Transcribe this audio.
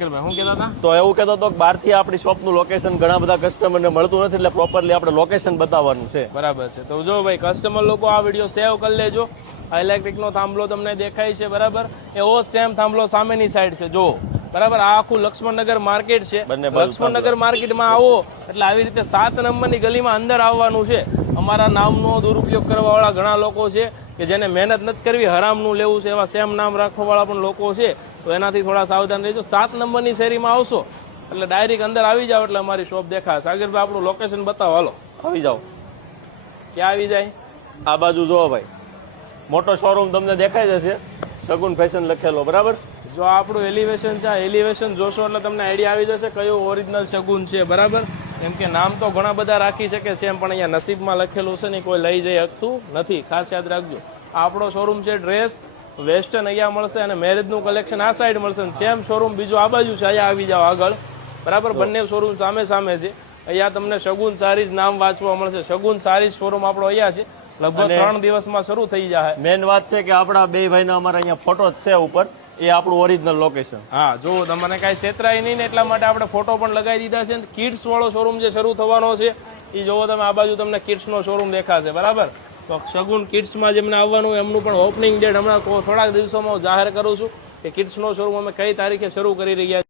શું કહેતા હતા? તો એવું કહેતો હતો કે બહારથી આપણી શોપનું લોકેશન ઘણા બધા કસ્ટમરને મળતું નથી, એટલે પ્રોપરલી આપણે લોકેશન બતાવવાનું છે. બરાબર છે. તો જો ભાઈ કસ્ટમર લોકો આ વિડીયો સેવ કરી લેજો. આ ઇલેક્ટ્રિકનો થાંભલો તમને દેખાય છે બરાબર, એવો સેમ થાંભલો સામેની સાઈડ છે જો બરાબર. આ આખું લક્ષ્મણનગર માર્કેટ છે. લક્ષ્મણનગર માર્કેટમાં આવો એટલે આવી રીતે 7 નંબરની ગલીમાં અંદર આવવાનું છે. અમારા નામનો દુરુપયોગ કરવા વાળા ઘણા લોકો છે કે જેને મહેનત નથી કરવી, હરામનું લેવું છે, એવા સેમ નામ રાખવા વાળા પણ લોકો છે. તો એનાથી થોડા સાવધાન રહેજો. 7 નંબરની શેરીમાં આવશો એટલે ડાયરેક્ટ અંદર આવી જાઓ એટલે અમારી શોપ દેખાશે. સાગરભાઈ આપણું લોકેશન બતાવો, હાલો આવી જાઓ. ક્યાં આવી જાય? આ બાજુ જોવો ભાઈ, મોટો શોરૂમ તમને દેખાય જશે, સગુન ફેશન લખેલો બરાબર. જો આપણું એલિવેશન છે, આ એલિવેશન જોશો એટલે તમને આઈડિયા આવી જશે કયું ઓરિજિનલ શગુન છે બરાબર. કેમ કે નામ તો ઘણા બધા રાખી શકે છે, પણ અહીંયા નસીબમાં લખેલું છે ને કોઈ લઈ જઈ શકતું નથી, ખાસ યાદ રાખજો. આપણો શોરૂમ છે ડ્રેસ વેસ્ટર્ન અહીંયા મળશે અને મેરેજનું કલેક્શન આ સાઈડ મળશે. સેમ શોરૂમ બીજું આ બાજુ છે, અહીંયા આવી જાઓ આગળ બરાબર. બંને શોરૂમ સામે સામે છે. અહીંયા તમને શગુન સારીઝ નામ વાંચવા મળશે. શગુન સારીઝ શોરૂમ આપણો અહીંયા છે, લગભગ 3 દિવસમાં શરૂ થઈ જાય. મેન વાત છે કે આપણા બે ભાઈના અમારા અહીંયા ફોટો જ છે ઉપર, એ આપણું ઓરિજિનલ લોકેશન. હા જો તમને કાંઈ છેતરાય નહીં ને એટલા માટે આપણે ફોટો પણ લગાવી દીધા છે. કિડ્સ વાળો શોરૂમ જે શરૂ થવાનો છે એ જોવો તમે, આ બાજુ તમને કિડ્સનો શોરૂમ દેખાશે બરાબર. તો શગુન કિડ્સમાં જેમને આવવાનું એમનું પણ ઓપનિંગ ડેટ હમણાં થોડાક દિવસોમાં જાહેર કરું છું કે કિડ્સનો શોરૂમ અમે કઈ તારીખે શરૂ કરી રહ્યા છીએ.